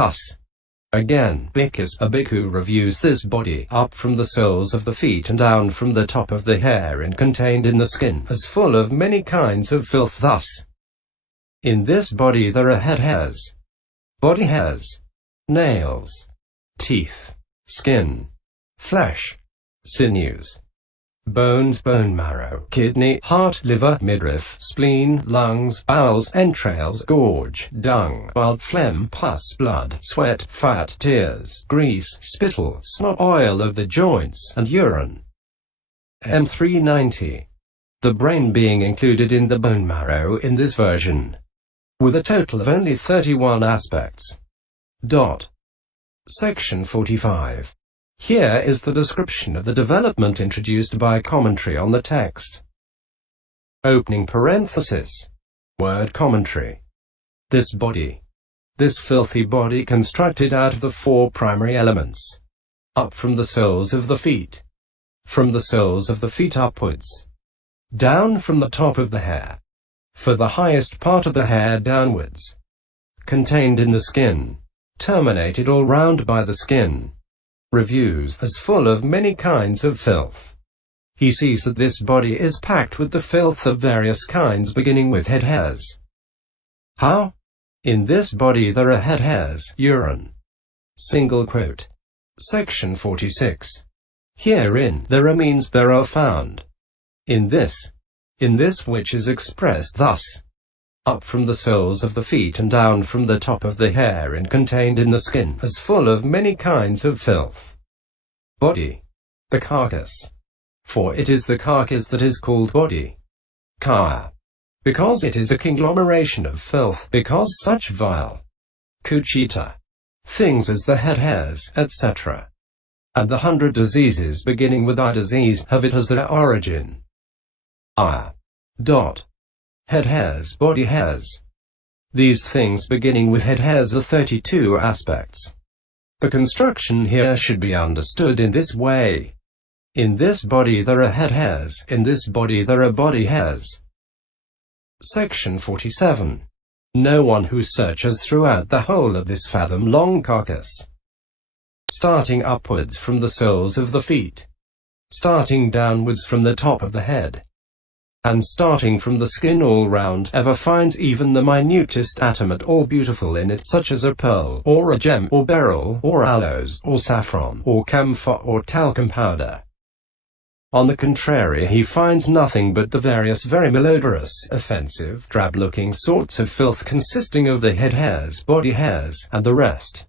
thus. Again, a bhikkhu reviews this body up from the soles of the feet and down from the top of the hair and contained in the skin, as full of many kinds of filth thus. In this body there are head hairs, body hairs, nails, teeth, skin, flesh, sinews, bones, bone marrow, kidney, heart, liver, midriff, spleen, lungs, bowels, entrails, gorge, dung, bile, phlegm, pus, blood, sweat, fat, tears, grease, spittle, snot, oil of the joints, and urine. M390. The brain being included in the bone marrow in this version, with a total of only 31 aspects. Section 45. Here is the description of the development introduced by commentary on the text. Opening parenthesis. Word commentary. This body. This filthy body constructed out of the four primary elements. Up from the soles of the feet. From the soles of the feet upwards. Down from the top of the hair. For the highest part of the hair downwards. Contained in the skin. Terminated all round by the skin. Reviews as full of many kinds of filth. He sees that this body is packed with the filth of various kinds beginning with head hairs. How? In this body there are head hairs, urine. Single quote. Section 46. Herein, there are means there are found. In this which is expressed thus. Up from the soles of the feet and down from the top of the hair and contained in the skin, as full of many kinds of filth. Body. The carcass. For it is the carcass that is called body. Kaya. Because it is a conglomeration of filth, because such vile kucchita things as the head hairs, etc. and the 100 diseases beginning with eye disease have it as their origin. Head hairs, body hairs. These things beginning with head hairs are 32 aspects. The construction here should be understood in this way. In this body there are head hairs, in this body there are body hairs. Section 47. No one who searches throughout the whole of this fathom-long carcass, starting upwards from the soles of the feet, starting downwards from the top of the head, and starting from the skin all round, ever finds even the minutest atom at all beautiful in it, such as a pearl, or a gem, or beryl, or aloes, or saffron, or camphor, or talcum powder. On the contrary, he finds nothing but the various very malodorous, offensive, drab-looking sorts of filth consisting of the head hairs, body hairs, and the rest.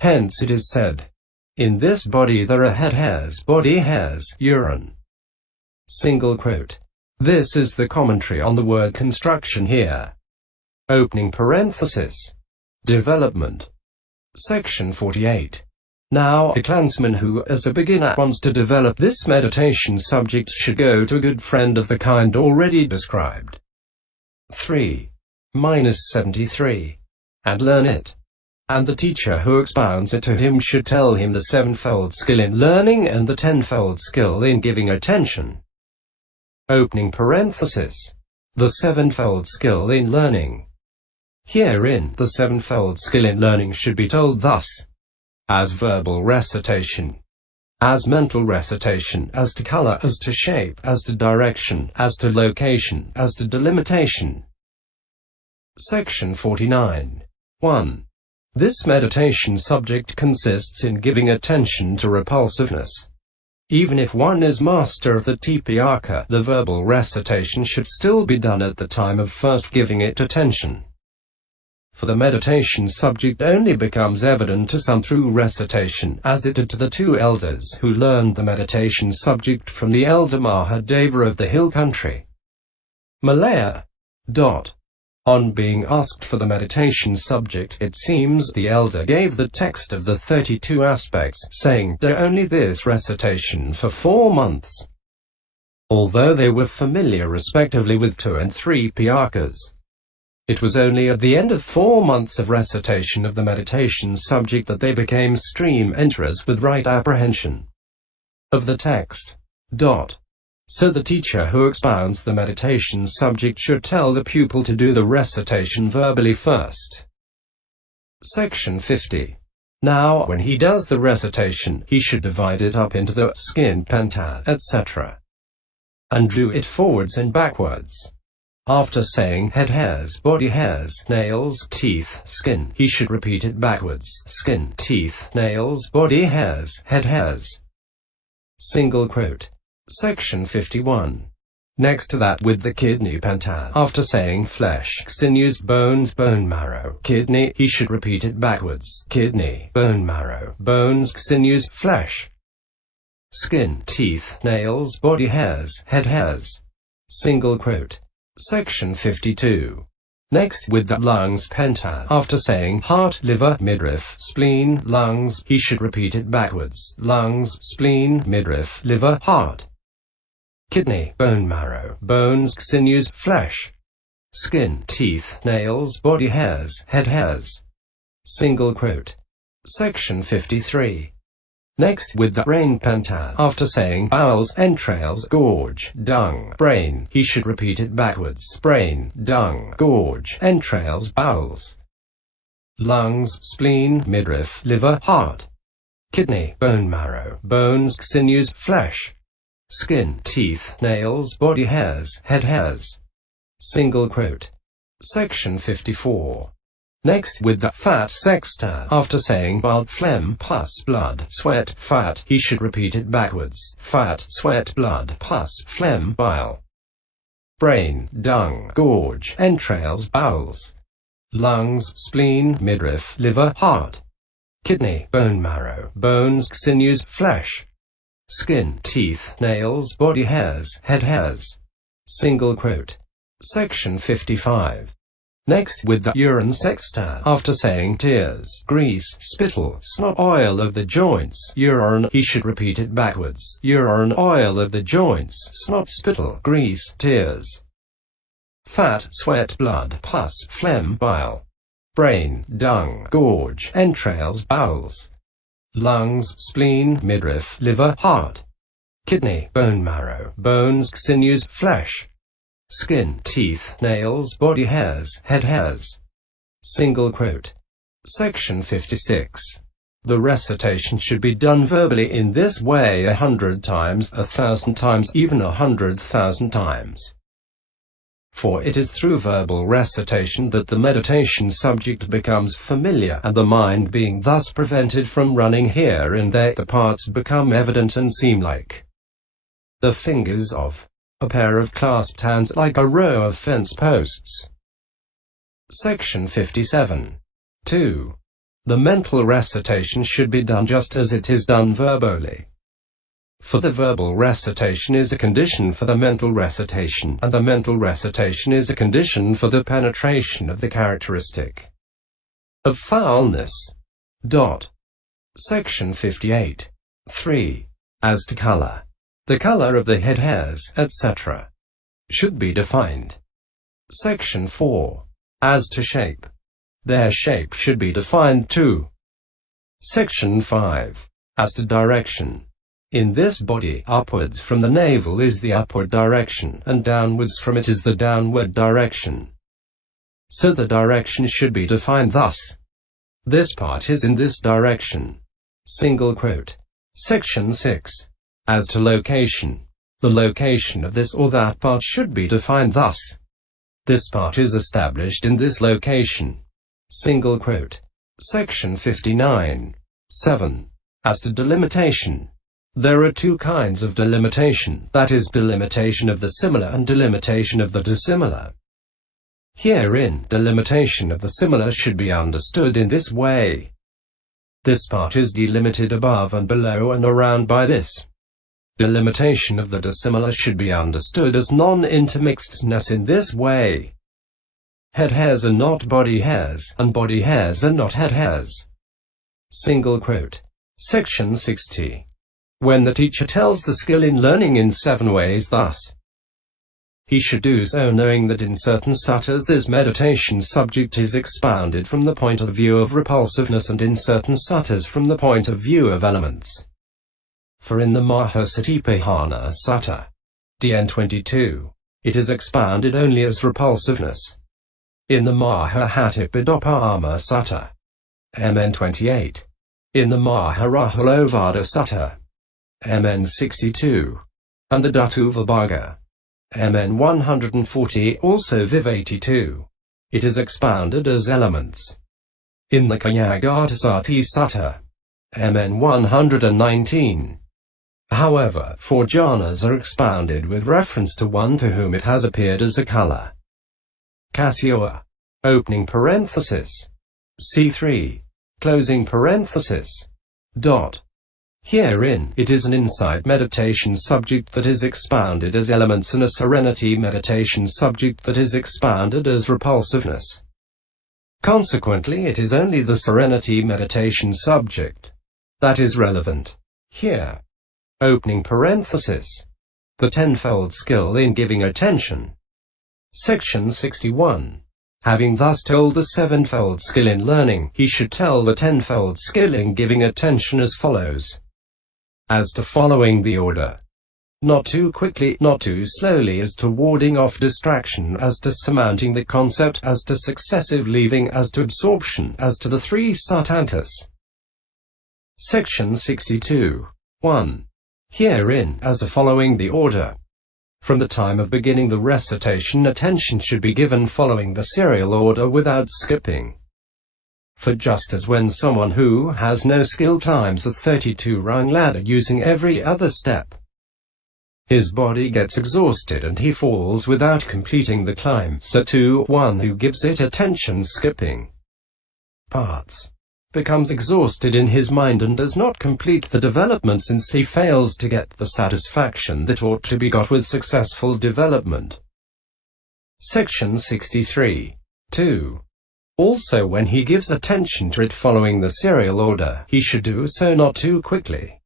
Hence it is said, in this body there are head hairs, body hairs, urine. Single quote. This is the commentary on the word construction here. Opening parenthesis. Development. Section 48. Now, a clansman who, as a beginner, wants to develop this meditation subject should go to a good friend of the kind already described. 3-73. And learn it. And the teacher who expounds it to him should tell him the sevenfold skill in learning and the tenfold skill in giving attention. Opening parenthesis. The sevenfold skill in learning. Herein, the sevenfold skill in learning should be told thus. As verbal recitation. As mental recitation, as to color, as to shape, as to direction, as to location, as to delimitation. Section 49. 1. This meditation subject consists in giving attention to repulsiveness. Even if one is master of the tipiyaka, the verbal recitation should still be done at the time of first giving it attention. For the meditation subject only becomes evident to some through recitation, as it did to the two elders who learned the meditation subject from the elder Mahadeva of the hill country, Malaya. On being asked for the meditation subject, it seems the elder gave the text of the 32 aspects, saying, "Do only this recitation for 4 months." Although they were familiar respectively with 2 and 3 piyakas, it was only at the end of 4 months of recitation of the meditation subject that they became stream enterers with right apprehension of the text. So the teacher who expounds the meditation subject should tell the pupil to do the recitation verbally first. Section 50. Now when he does the recitation, he should divide it up into the skin, pentad, etc. and do it forwards and backwards. After saying head hairs, body hairs, nails, teeth, skin, he should repeat it backwards: skin, teeth, nails, body hairs, head hairs. Single quote. Section 51. Next to that with the kidney, pentad, after saying flesh, sinews, bones, bone marrow, kidney, he should repeat it backwards: kidney, bone marrow, bones, sinews, flesh. Skin, teeth, nails, body hairs, head hairs. Single quote. Section 52. Next with the lungs, pentad, after saying heart, liver, midriff, spleen, lungs, he should repeat it backwards: lungs, spleen, midriff, liver, heart. Kidney, bone marrow, bones, sinews, flesh. Skin, teeth, nails, body hairs, head hairs. Single quote. Section 53. Next with the brain, pentad, after saying bowels, entrails, gorge, dung, brain, he should repeat it backwards: brain, dung, gorge, entrails, bowels. Lungs, spleen, midriff, liver, heart. Kidney, bone marrow, bones, sinews, flesh. Skin, teeth, nails, body hairs, head hairs. Single quote. Section 54. Next with the fat, sextad, after saying bile, phlegm, pus, blood, sweat, fat, he should repeat it backwards: fat, sweat, blood, pus, phlegm, bile. Brain, dung, gorge, entrails, bowels. Lungs, spleen, midriff, liver, heart. Kidney, bone marrow, bones, sinews, flesh. Skin, teeth, nails, body hairs, head hairs. Single quote. Section 55. Next with the urine, sextad, after saying tears, grease, spittle, snot, oil of the joints, urine, he should repeat it backwards: urine, oil of the joints, snot, spittle, grease, tears. Fat, sweat, blood, pus, phlegm, bile. Brain, dung, gorge, entrails, bowels. Lungs, spleen, midriff, liver, heart. Kidney, bone marrow, bones, sinews, flesh. Skin, teeth, nails, body hairs, head hairs. Single quote. Section 56. The recitation should be done verbally in this way 100 times, 1,000 times, even 100,000 times. For it is through verbal recitation that the meditation subject becomes familiar, and the mind being thus prevented from running here and there, the parts become evident and seem like the fingers of a pair of clasped hands, like a row of fence posts. Section 57. 2. The mental recitation should be done just as it is done verbally. For the verbal recitation is a condition for the mental recitation, and the mental recitation is a condition for the penetration of the characteristic of foulness. Section 58. 3. As to color, the color of the head hairs, etc., should be defined. Section 4. As to shape, their shape should be defined too. Section 5. As to direction, in this body, upwards from the navel is the upward direction, and downwards from it is the downward direction. So the direction should be defined thus: this part is in this direction. Single quote. Section 6. As to location, the location of this or that part should be defined thus: this part is established in this location. Single quote. Section 59. 7. As to delimitation, there are two kinds of delimitation, that is, delimitation of the similar and delimitation of the dissimilar. Herein, delimitation of the similar should be understood in this way: this part is delimited above and below and around by this. Delimitation of the dissimilar should be understood as non-intermixedness in this way: head hairs are not body hairs, and body hairs are not head hairs. Single quote. Section 60. When the teacher tells the skill in learning in 7 ways thus, he should do so knowing that in certain suttas this meditation subject is expounded from the point of view of repulsiveness, and in certain suttas from the point of view of elements. For in the Mahasatipahana Sutta, DN 22, it is expounded only as repulsiveness. In the Mahahatipadopama Sutta, MN 28. In the Maharajalovada Sutta, MN 62. And the Dhatuvibhaga, MN 140, also Viv 82. It is expounded as elements. In the Kayagatasati Sutta, MN 119. However, 4 jhanas are expounded with reference to one to whom it has appeared as a color. Kasyoa. Opening parenthesis. C3. Closing parenthesis. Dot. Herein, it is an insight meditation subject that is expounded as elements and a serenity meditation subject that is expounded as repulsiveness. Consequently, it is only the serenity meditation subject that is relevant here. Opening parenthesis. The tenfold skill in giving attention. Section 61. Having thus told the sevenfold skill in learning, he should tell the tenfold skill in giving attention as follows. As to following the order. Not too quickly, not too slowly, as to warding off distraction, as to surmounting the concept, as to successive leaving, as to absorption, as to the 3 satantas. Section 62. 1. Herein, as to following the order. From the time of beginning the recitation, attention should be given following the serial order without skipping. For just as when someone who has no skill climbs a 32-rung ladder using every other step, his body gets exhausted and he falls without completing the climb, so too, one who gives it attention skipping parts becomes exhausted in his mind and does not complete the development, since he fails to get the satisfaction that ought to be got with successful development. Section 63. 2. Also, when he gives attention to it following the serial order, he should do so not too quickly.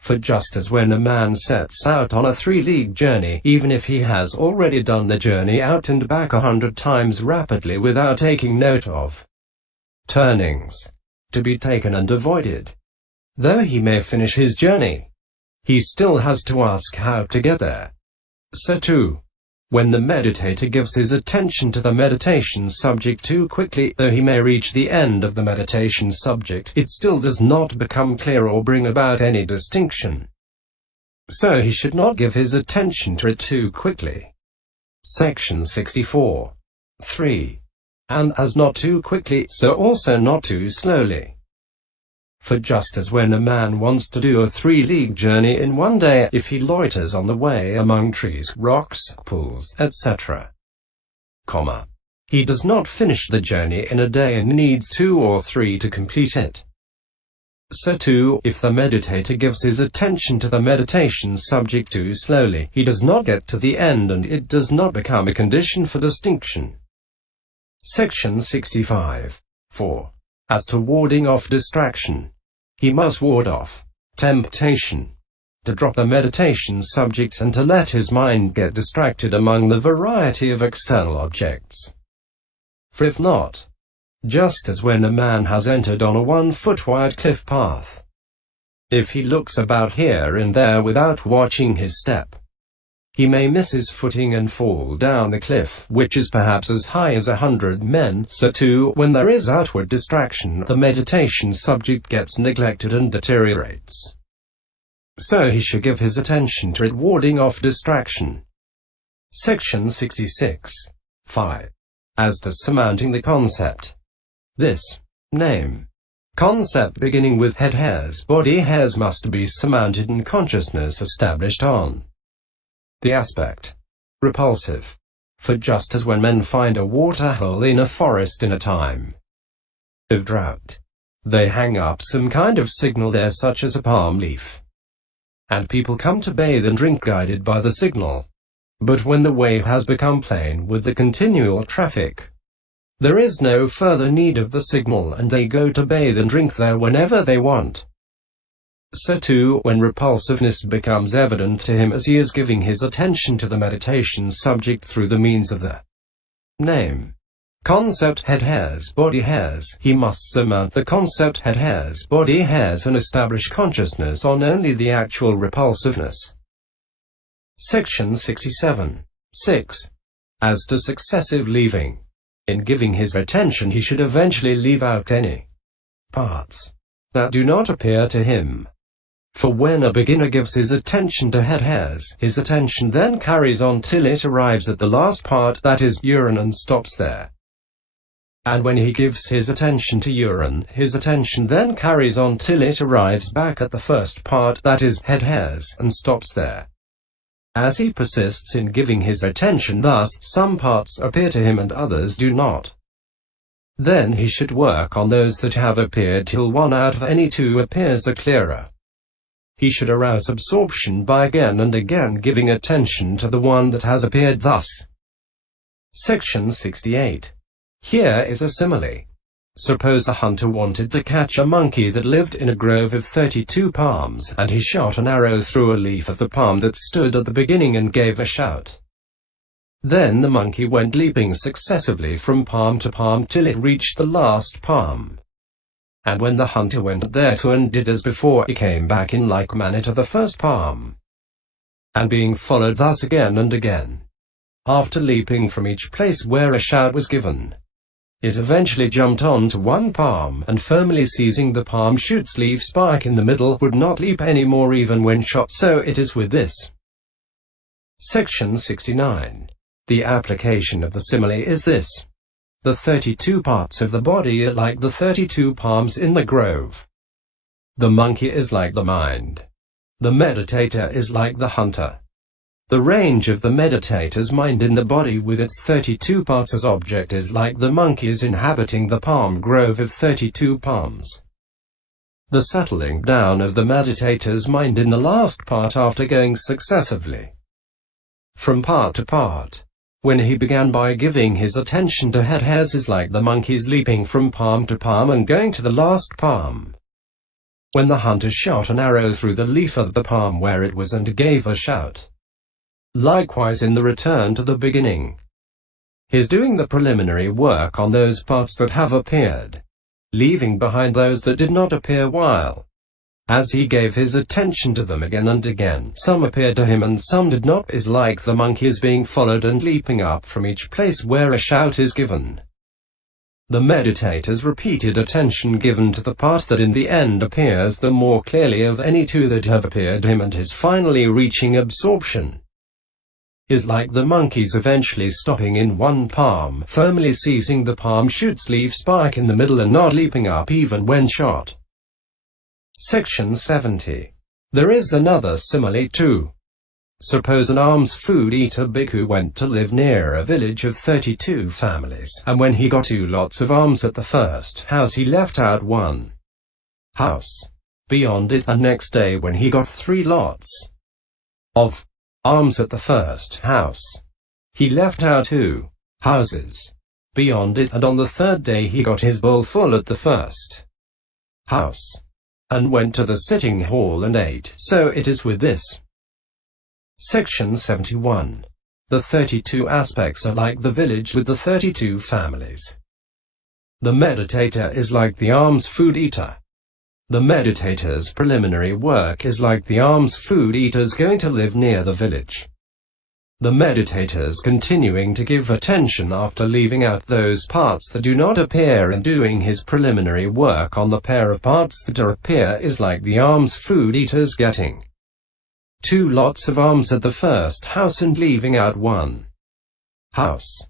For just as when a man sets out on a 3-league journey, even if he has already done the journey out and back 100 times rapidly without taking note of turnings to be taken and avoided, though he may finish his journey, he still has to ask how to get there. So too, when the meditator gives his attention to the meditation subject too quickly, though he may reach the end of the meditation subject, it still does not become clear or bring about any distinction. So he should not give his attention to it too quickly. Section 64. 3. And as not too quickly, so also not too slowly. For just as when a man wants to do a 3-league journey in one day, if he loiters on the way among trees, rocks, pools, etc., he does not finish the journey in a day and needs 2 or 3 to complete it. So too, if the meditator gives his attention to the meditation subject too slowly, he does not get to the end and it does not become a condition for distinction. Section 65. 4. As to warding off distraction, he must ward off temptation to drop the meditation subject and to let his mind get distracted among the variety of external objects. For if not, just as when a man has entered on a 1-foot-wide cliff path, if he looks about here and there without watching his step, he may miss his footing and fall down the cliff, which is perhaps as high as 100 men. So too, when there is outward distraction, the meditation subject gets neglected and deteriorates. So he should give his attention to it, warding off distraction. Section 66. 5. As to surmounting the concept. This name concept beginning with head hairs, body hairs must be surmounted and consciousness established on the aspect repulsive. For just as when men find a water hole in a forest in a time of drought, they hang up some kind of signal there, such as a palm leaf, and people come to bathe and drink guided by the signal. But when the way has become plain with the continual traffic, there is no further need of the signal, and they go to bathe and drink there whenever they want. So too, when repulsiveness becomes evident to him as he is giving his attention to the meditation subject through the means of the name concept head hairs, body hairs, he must surmount the concept head hairs, body hairs and establish consciousness on only the actual repulsiveness. Section 67. 6. As to successive leaving. In giving his attention he should eventually leave out any parts that do not appear to him. For when a beginner gives his attention to head hairs, his attention then carries on till it arrives at the last part, that is, urine, and stops there. And when he gives his attention to urine, his attention then carries on till it arrives back at the first part, that is, head hairs, and stops there. As he persists in giving his attention thus, some parts appear to him and others do not. Then he should work on those that have appeared till one out of any two appears the clearer. He should arouse absorption by again and again giving attention to the one that has appeared thus. Section 68. Here is a simile. Suppose a hunter wanted to catch a monkey that lived in a grove of 32 palms, and he shot an arrow through a leaf of the palm that stood at the beginning and gave a shout. Then the monkey went leaping successively from palm to palm till it reached the last palm. And when the hunter went thereto and did as before, he came back in like manner to the first palm. And being followed thus again and again, after leaping from each place where a shout was given, it eventually jumped on to one palm, and firmly seizing the palm shoot's leaf spike in the middle, would not leap any more even when shot. So it is with this. Section 69. The application of the simile is this. The 32 parts of the body are like the 32 palms in the grove. The monkey is like the mind. The meditator is like the hunter. The range of the meditator's mind in the body with its 32 parts as object is like the monkey's inhabiting the palm grove of 32 palms. The settling down of the meditator's mind in the last part after going successively from part to part, when he began by giving his attention to head hairs, is like the monkey's leaping from palm to palm and going to the last palm. When the hunter shot an arrow through the leaf of the palm where it was and gave a shout. Likewise in the return to the beginning. His doing the preliminary work on those parts that have appeared, leaving behind those that did not appear while, as he gave his attention to them again and again, some appeared to him and some did not, is like the monkey's being followed and leaping up from each place where a shout is given. The meditator's repeated attention given to the part that in the end appears the more clearly of any two that have appeared to him and his finally reaching absorption, is like the monkey's eventually stopping in one palm, firmly seizing the palm shoot's leaf spike in the middle and not leaping up even when shot. Section 70. There is another simile too. Suppose an alms food eater bhikkhu went to live near a village of 32 families, and when he got 2 lots of alms at the first house he left out 1 house beyond it, and next day when he got 3 lots of alms at the first house, he left out 2 houses beyond it, and on the 3rd day he got his bowl full at the first house, and went to the sitting hall and ate. So it is with this. Section 71. The 32 aspects are like the village with the 32 families. The meditator is like the alms food eater. The meditator's preliminary work is like the alms food eater's going to live near the village. The meditator's continuing to give attention after leaving out those parts that do not appear and doing his preliminary work on the pair of parts that appear is like the alms food eater's getting 2 lots of alms at the first house and leaving out 1 house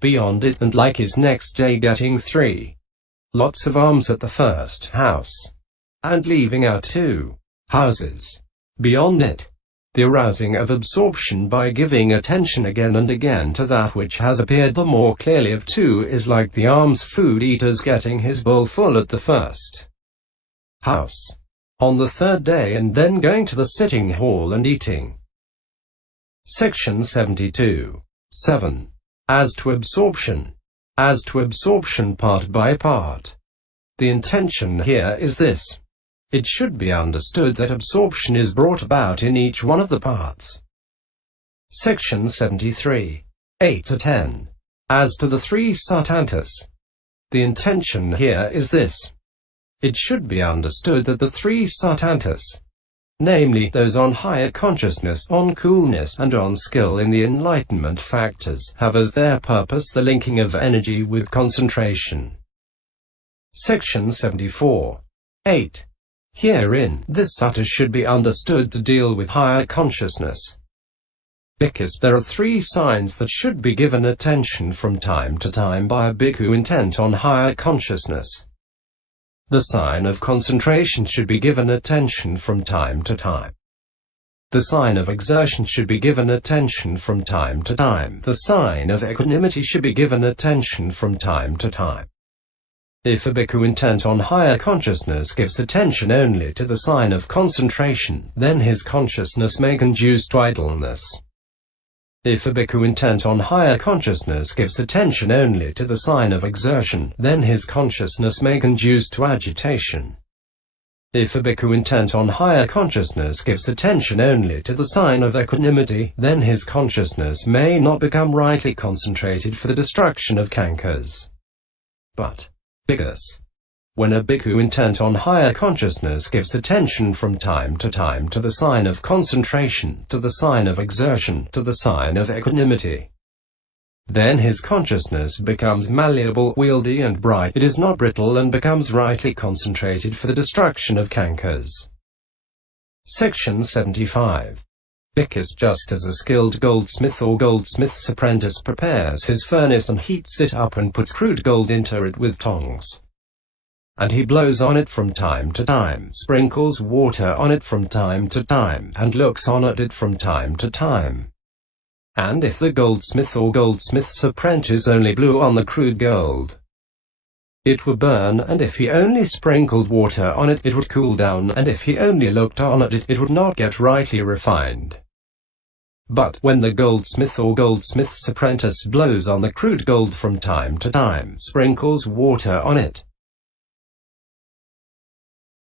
beyond it, and like his next day getting 3 lots of alms at the first house and leaving out 2 houses beyond it. The arousing of absorption by giving attention again and again to that which has appeared the more clearly of 2 is like the alms food eater's getting his bowl full at the first house on the 3rd day and then going to the sitting hall and eating. Section 72. 7. As to absorption part by part. The intention here is this. It should be understood that absorption is brought about in each one of the parts. Section 73. 8 to 10. As to the 3 satantas. The intention here is this. It should be understood that the 3 satantas, namely those on higher consciousness, on coolness, and on skill in the enlightenment factors, have as their purpose the linking of energy with concentration. Section 74. 8. Herein, this sutta should be understood to deal with higher consciousness. Because there are three signs that should be given attention from time to time by a bhikkhu intent on higher consciousness. The sign of concentration should be given attention from time to time. The sign of exertion should be given attention from time to time. The sign of equanimity should be given attention from time to time. If a bhikkhu intent on higher consciousness gives attention only to the sign of concentration, then his consciousness may conduce to idleness. If a bhikkhu intent on higher consciousness gives attention only to the sign of exertion, then his consciousness may conduce to agitation. If a bhikkhu intent on higher consciousness gives attention only to the sign of equanimity, then his consciousness may not become rightly concentrated for the destruction of carcass. But because when a bhikkhu intent on higher consciousness gives attention from time to time to the sign of concentration, to the sign of exertion, to the sign of equanimity, then his consciousness becomes malleable, wieldy and bright. It is not brittle and becomes rightly concentrated for the destruction of carcass. Section 75. Because just as a skilled goldsmith or goldsmith's apprentice prepares his furnace and heats it up and puts crude gold into it with tongs, and he blows on it from time to time, sprinkles water on it from time to time, and looks on at it from time to time. And if the goldsmith or goldsmith's apprentice only blew on the crude gold, it would burn, and if he only sprinkled water on it, it would cool down, and if he only looked on at it, it would not get rightly refined. But when the goldsmith or goldsmith's apprentice blows on the crude gold from time to time, sprinkles water on it,